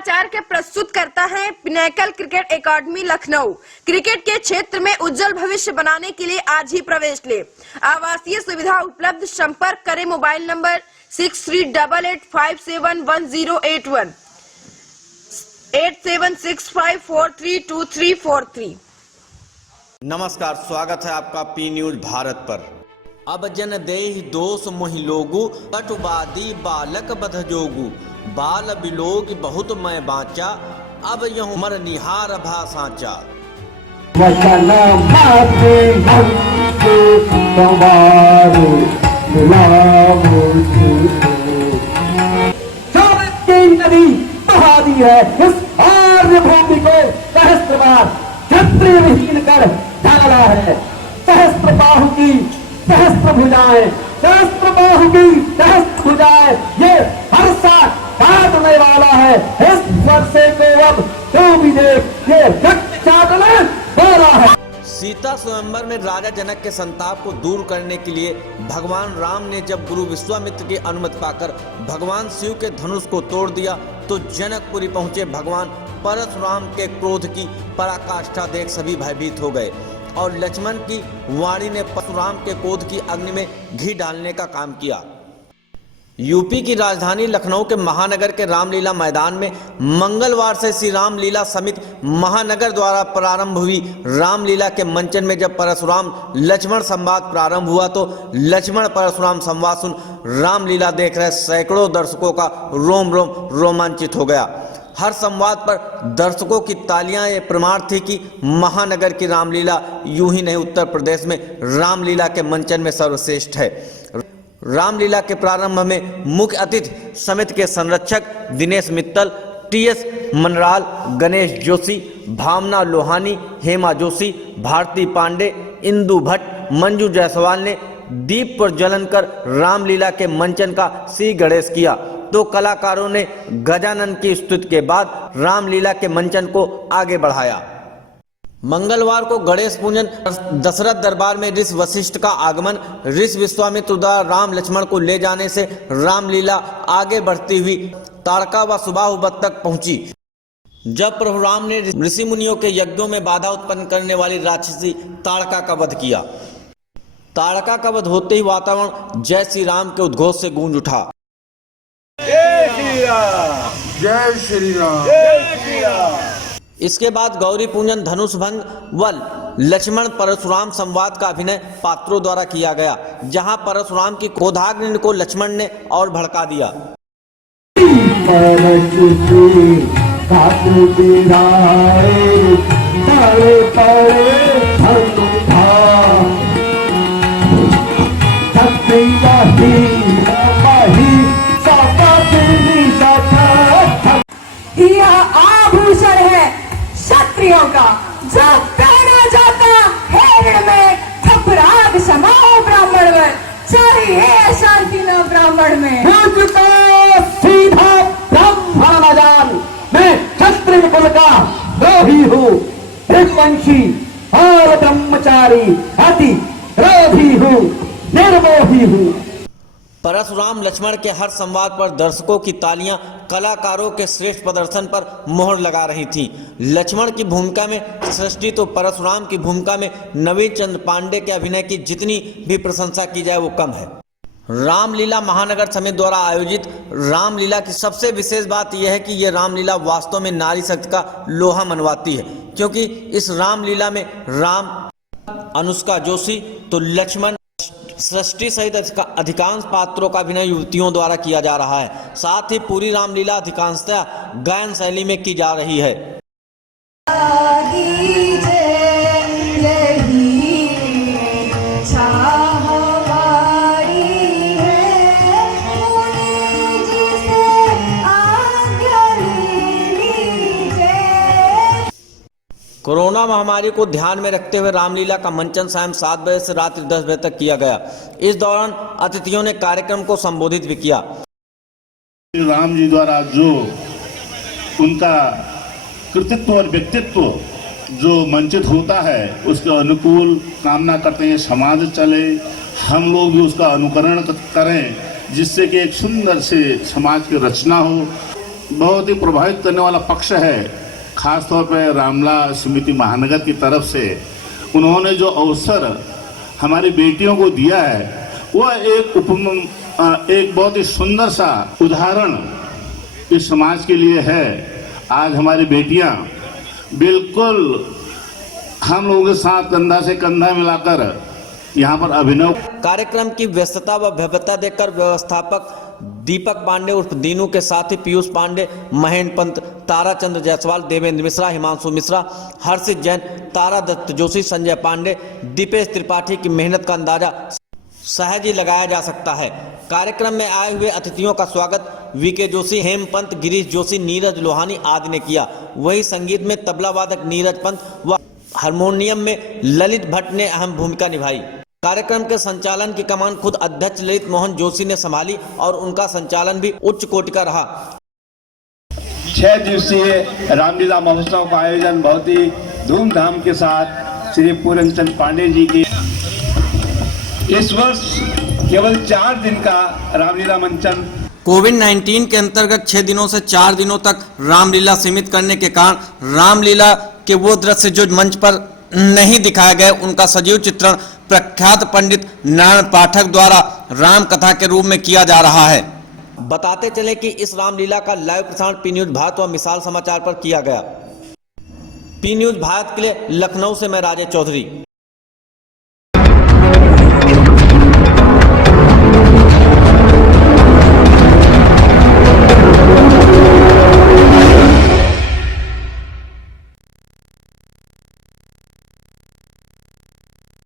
समाचार के प्रस्तुत करता है pinnacle cricket academy Lucknow. Cricket के क्षेत्र में उज्जवल भविष्य बनाने के लिए आज ही प्रवेश ले। आवासीय सुविधा उपलब्ध। संपर्क करें मोबाइल नंबर 6388571081 8765432343। नमस्कार, स्वागत है आपका पी न्यूज भारत पर। अब जन देहि दोष मोहि लोगु, कटुबादी बालक बध जोगु। बाल बिलोग बहुत मैं बाँचा, अब यहूँ मर निहार भा साँचा। नदी बहा दी है इस आर्य भूमि को सहस्त्रबार क्षत्रिय विहीन कर डाला है। सहस्त्र बाहु की सहस्त्र भुजाएं, सहस्त्र बाहु की सहस्त्र भुजाएं, ये हर्षा काटने वाला है। इस वर्षे को अब जो भी देख ये रक्त चाटने हो रहा है। सीता स्वयंवर में राजा जनक के संताप को दूर करने के लिए भगवान राम ने जब गुरु विश्वामित्र की अनुमति पाकर भगवान शिव के धनुष को तोड़ दिया तो जनकपुरी पहुंचे भगवान परशुराम के क्रोध की पराकाष्ठा देख सभी भयभीत हो गए और लक्ष्मण की वाणी ने परशुराम के क्रोध की अग्नि में घी डालने का काम किया। यूपी की राजधानी लखनऊ के महानगर के रामलीला मैदान में मंगलवार से श्री रामलीला समिति महानगर द्वारा प्रारंभ हुई रामलीला के मंचन में जब परशुराम लक्ष्मण संवाद प्रारंभ हुआ तो लक्ष्मण परशुराम संवाद सुन रामलीला देख रहे सैकड़ों दर्शकों का रोम रोम रोमांचित हो गया। हर संवाद पर दर्शकों की तालियां ये प्रमाण थी कि महानगर की रामलीला यूं ही नहीं उत्तर प्रदेश में रामलीला के मंचन में सर्वश्रेष्ठ है। रामलीला के प्रारंभ में मुख्य अतिथि समिति के संरक्षक दिनेश मित्तल, टीएस मनराल, गणेश जोशी, भावना लोहानी, हेमा जोशी, भारती पांडे, इंदु भट्ट, मंजू जायसवाल ने दीप प्रज्वलन कर रामलीला के मंचन का श्री गणेश किया तो कलाकारों ने गजानन की स्तुति के बाद रामलीला के मंचन को आगे बढ़ाया। मंगलवार को गणेश पूजन दशरथ दरबार में ऋषि वशिष्ठ का आगमन, ऋषि विश्वामित्र द्वारा राम लक्ष्मण को ले जाने से रामलीला आगे बढ़ती हुई ताड़का व सुबाहुवत तक पहुंची। जब प्रभु राम ने ऋषि मुनियों के यज्ञों में बाधा उत्पन्न करने वाली राक्षसी ताड़का का वध किया। ताड़का का वध होते ही वातावरण जय श्री राम के उद्घोष से गूंज उठा। जय श्री राम, जय श्री राम, जय श्री राम। इसके बाद गौरी पूजन, धनुष भंग व लक्ष्मण परशुराम संवाद का अभिनय पात्रों द्वारा किया गया, जहां परशुराम की क्रोधाग्नि को लक्ष्मण ने और भड़का दिया। आभूषण है क्षत्रियों का जो पहना जाता हेरण में, थपराग समाओ ब्राह्मण में, चाहिए शांति न ब्राह्मण में। सीधा ब्राह्मण न जान, मैं क्षत्रिय कुल का द्रोही हूँ, रघुवंशी और ब्रह्मचारी, अति क्रोधी हूँ, निर्मोही हूँ। परशुराम लक्ष्मण के हर संवाद पर दर्शकों की तालियां कलाकारों के श्रेष्ठ प्रदर्शन पर मोहर लगा रही थीं। लक्ष्मण की भूमिका में सृष्टि तो परशुराम की भूमिका में नवीन चंद्र पांडे के अभिनय की जितनी भी प्रशंसा की जाए वो कम है। रामलीला महानगर समिति द्वारा आयोजित रामलीला की सबसे विशेष बात यह है कि यह रामलीला वास्तव में नारी शक्ति का लोहा मनवाती है, क्योंकि इस रामलीला में राम, अनुष्का जोशी तो लक्ष्मण, सृष्टि सहित अधिकांश पात्रों का अभिनय युवतियों द्वारा किया जा रहा है। साथ ही पूरी रामलीला अधिकांशतः गायन शैली में की जा रही है। कोरोना महामारी को ध्यान में रखते हुए रामलीला का मंचन शाम 7 बजे से रात्रि 10 बजे तक किया गया। इस दौरान अतिथियों ने कार्यक्रम को संबोधित भी किया। राम जी द्वारा जो उनका कृतित्व और व्यक्तित्व जो मंचित होता है उसके अनुकूल कामना करते हैं समाज चले, हम लोग भी उसका अनुकरण करें जिससे कि एक सुंदर से समाज की रचना हो। बहुत ही प्रभावित करने वाला पक्ष है, खासतौर पर रामलीला समिति महानगर की तरफ से उन्होंने जो अवसर हमारी बेटियों को दिया है वह एक बहुत ही सुंदर सा उदाहरण इस समाज के लिए है। आज हमारी बेटियां बिल्कुल हम लोगों के साथ कंधा से कंधा मिलाकर यहाँ पर अभिनव। कार्यक्रम की व्यस्तता व भव्यता देखकर व्यवस्थापक दीपक पांडे उर्फ दीनू के साथ ही पीयूष पांडे, महेंद्र पंत, ताराचंद्र जायसवाल, देवेंद्र मिश्रा, हिमांशु मिश्रा, हर्षित जैन, तारा दत्त जोशी, संजय पांडे, दीपेश त्रिपाठी की मेहनत का अंदाजा सहज ही लगाया जा सकता है। कार्यक्रम में आए हुए अतिथियों का स्वागत वीके जोशी, हेमपंत, गिरीश जोशी, नीरज लोहानी आदि ने किया। वही संगीत में तबला वादक नीरज पंत व हारमोनियम में ललित भट्ट ने अहम भूमिका निभाई। कार्यक्रम के संचालन की कमान खुद अध्यक्ष ललित मोहन जोशी ने संभाली और उनका संचालन भी उच्च कोटि का रहा। 6 दिवसीय रामलीला महोत्सव का आयोजन बहुत ही धूमधाम के साथ श्री पूरनचंद पांडे जी की इस वर्ष केवल 4 दिन का रामलीला मंचन कोविड-19 के अंतर्गत 6 दिनों से 4 दिनों तक रामलीला सीमित करने के कारण रामलीला के वो दृश्य जो मंच पर नहीं दिखाए गए उनका सजीव चित्रण प्रख्यात पंडित नारायण पाठक द्वारा राम कथा के रूप में किया जा रहा है। बताते चले कि इस रामलीला का लाइव प्रसारण पी न्यूज भारत व मिसाल समाचार पर किया गया। पी न्यूज भारत के लिए लखनऊ से मैं राजेश चौधरी।